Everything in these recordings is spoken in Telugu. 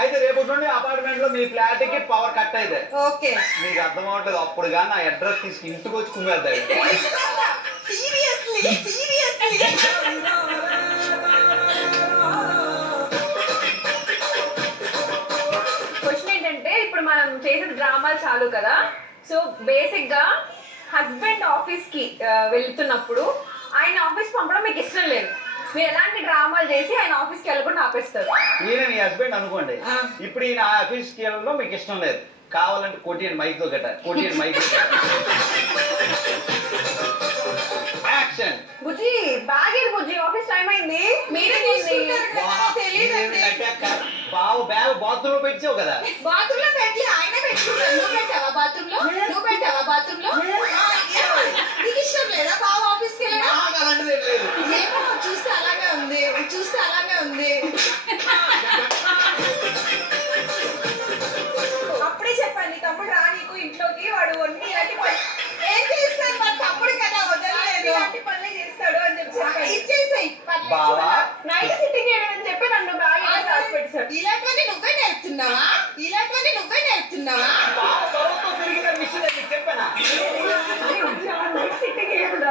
అయితే రేపు నుండి అపార్ట్మెంట్ లో మీ ఫ్లాట్ కి పవర్ కట్ అయితే ఓకే మీకు అర్థం అవట్లేదు. అప్పుడు కానీ నా అడ్రస్ తీసుకు ఇంటికి వచ్చి కుమ్మేద్దాయి. సీరియస్లీ క్వశ్చన్ ఏంటంటే ఇప్పుడు మనం చేసిన డ్రామాలు చాలు కదా. సో బేసిక్ గా హస్బెండ్ ఆఫీస్ కి వెళ్తున్నప్పుడు ఆయన ఆఫీస్ పంపడం మీకు ఇష్టం లేదు. మీరు ఎలాంటి డ్రామాలు చేసి ఆయన ఆఫీస్ కి వెళ్ళకుండా ఆపేస్తారు? ఈయన మీ హస్బెండ్ అనుకోండి. ఇప్పుడు ఈయన ఆఫీస్ కి వెళ్ళడంలో మీకు ఇష్టం లేదు. కావాలంటే కొట్టియండి మైక్ తో గట్ట కొట్టియండి మైక్ యాక్షన్. బుజ్జి బ్యాగ్ ఏది బుజ్జి? ఆఫీస్ టైం అయింది. మీరే తీసుకుంటారు కదా, తెలియదండి. బావు బ్యాగ్ బాత్రూమ్ లో పెట్టావు కదా. బాత్రూమ్ లో పెట్టి ఆయన పెట్టుకుంటారు. నువ్వు పెట్టావా బాత్రూమ్ లో? నువ్వు పెట్టావా బాత్రూమ్ లో? నీకు ఇష్టం లేదా బావ ఆఫీస్కి వెళ్ళడం? నాకు అలాంటిది ఏం లేదు. ఏమో చూస్తే అలాగే ఉంది, చూస్తే అలాగే ఉంది. అప్పుడే చెప్పాను నీ తమ్ముడు రా నీకు ఇంట్లోకి, వాడు వండి ఇలాంటి ఏం చేస్తాడు మా తమ్ముడు కదా, వదలలేదు. ఇలాంటి పనులే చేస్తాడు అని చెప్పి ఇచ్చేసాయి. బావా నైట్ సిట్టింగ్ చేయడం అని చెప్పి నన్ను బ్యాగ్ రాసి పెట్టేశాడు. ఇలాంటివన్నీ నువ్వే నేర్పుతున్నావా? ఇలాంటివన్నీ నువ్వే నేర్పుతున్నావా? బావ త్వరతో తిరిగిన విషయం నీకు చెప్పానా? సిట్టింగ్ చేయకుండా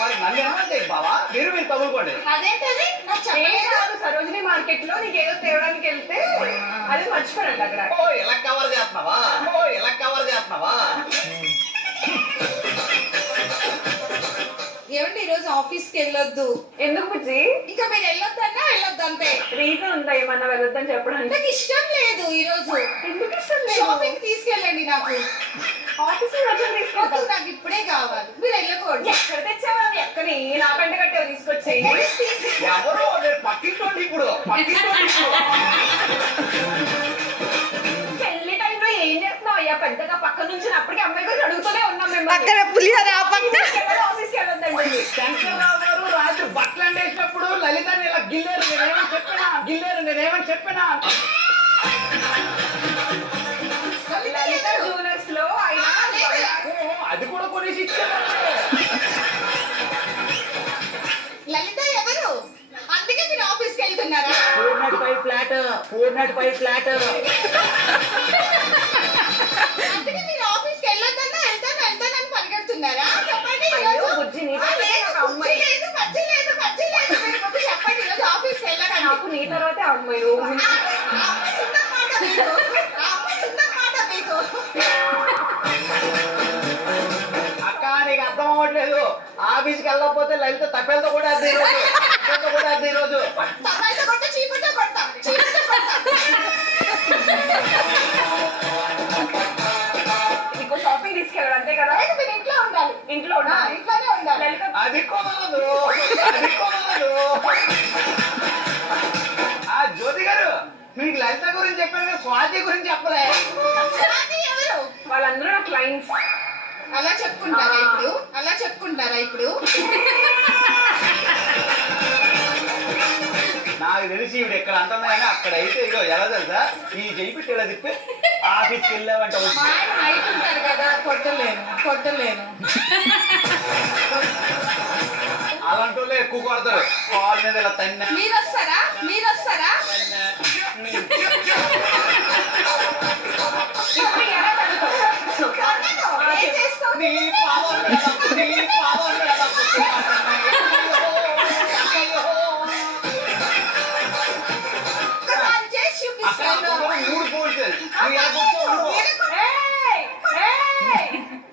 మరి నన్ను ఏమంటే బావా మీరు తగులుకోండి. అదేంటది నాకు చెప్పలేదు. సరోజిని మార్కెట్ లో నీకు ఏదో తేవడానికి వెళ్తే అది మర్చిపోయాడు అక్కడ. ఓ ఇలా కవర్ చేస్తున్నావా? ఓ ఇలా కవర్ చేస్తున్నావా? ఏమంటే ఈ రోజు ఆఫీస్కి వెళ్ళొద్దు. ఎందుకు బుజ్జి? ఇంకా మీరు వెళ్ళొద్దన్నా వెళ్ళొద్దు అంతే. రీజన్ ఉందా ఏమన్నా వెళ్ళొద్దని చెప్పడానికి? నాకు ఇష్టం లేదు ఈ రోజు. ఎందుకు ఇష్టం లేదు? షాపింగ్ తీసుకెళ్ళండి. నాకు ఆఫీస్ వద్దు, తీసుకెళ్తాను. నాకు ఇప్పుడే కావాలి. మీరు వెళ్ళకూడదు. ఎక్కడ తెచ్చావా? ఎక్కని నా పెంట కట్టే తీసుకొచ్చి ఎవరు పక్కింటోండి ఇప్పుడు పక్కింటోండి ఇప్పుడు. పెళ్లి టైంలో ఏం చేస్తున్నావు అయ్యా? పెద్దగా పక్క నుంచి అప్పటికి అమ్మాయి గురించి అడుగుతూనే ఉన్నాం మేము. అక్కడ పులిహోర ఆ పక్క. ఆఫీస్కి వెళ్ళొద్దండి. శంకర్రావు గారు రాత్రి బట్టలు అండేసినప్పుడు లలితని ఇలా గిల్లేరు. నేనేమని చెప్పినా లలిత జ్యువెలర్స్ లో ఆయన అది కూడా కొనేసి ఇచ్చారు. లలిత ఎవరు? అందుకే మీరు ఆఫీస్కి వెళ్తున్నారా? 405 ఫ్లాట్ అందుకే మీరు ఆఫీస్కి వెళ్ళొద్దన్నా వెళ్తానని పరిగెడుతున్నారా? చెప్పండి. అయ్యో బుజ్జి, నీ అమ్మాయి లేదు బజ్జీ లేదు మీరు ముందు చెప్పండి. ఈరోజు ఆఫీస్కి వెళ్ళకండి. నాకు నీ తర్వాతే అమ్మాయి. అక్క నీకు అర్థం అవ్వట్లేదు. ఆఫీస్కి వెళ్ళకపోతే లలిత తప్పేలతో కూడా అద్దె ఈరోజు. నీకు షాపింగ్ తీసుకెళ్ళాడు అంతే కదా? మీరు ఇంట్లో ఉండాలి. ఇంట్లోనే ఉండాలి. లలిత అది కుదరదు. ఆ జ్యోతి గారు మీకు లలిత గురించి చెప్పాను కదా, స్వాతి గురించి చెప్పలే. ఎవరు? వాళ్ళందరూ నా క్లయింట్స్. అలా చెప్పుకుంటారా ఇప్పుడు? నాకు తెలిసి ఇవి ఇక్కడ అంటున్నా కానీ అక్కడ అయితే ఇగో ఎలా తెలుసా, ఈ చెయ్యి పెట్టి ఇలా తిప్పి ఆఫీస్కి వెళ్ళామంటే మా ఆయన నైట్ ఉంటారు కదా, కొట్టలేను. అలాంటి వాళ్ళు ఎక్కువ కొడతారు. కాల్ మీద ఇలా తన్న మీరు వస్తారా? ఇప్పుడు ఎలా కలుగుతావు? ఏం చేస్తావు? నీ పాదం ఒకసారి చేసి చూపిస్తాను.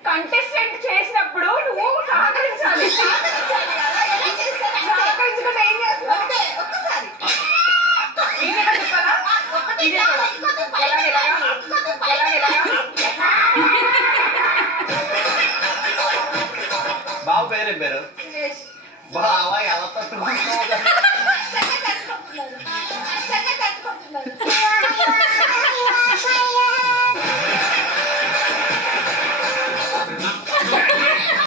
కంటెస్టెంట్ చేసినప్పుడు నువ్వు సహకరించాలి. ఎలా చేస్తారంటే సహకరించకుండా ఏం చేస్తున్నావు? అంతే, ఒక్కసారి. ఈజీగా చెప్పాలా? ఒకటి ఇదే ఇలా, కదా. ఇంకోటి పైన, ఇంకోటి పైన. బాబు పేరేం పేరు? బావా ఎలా తట్టుకుంటున్నావు?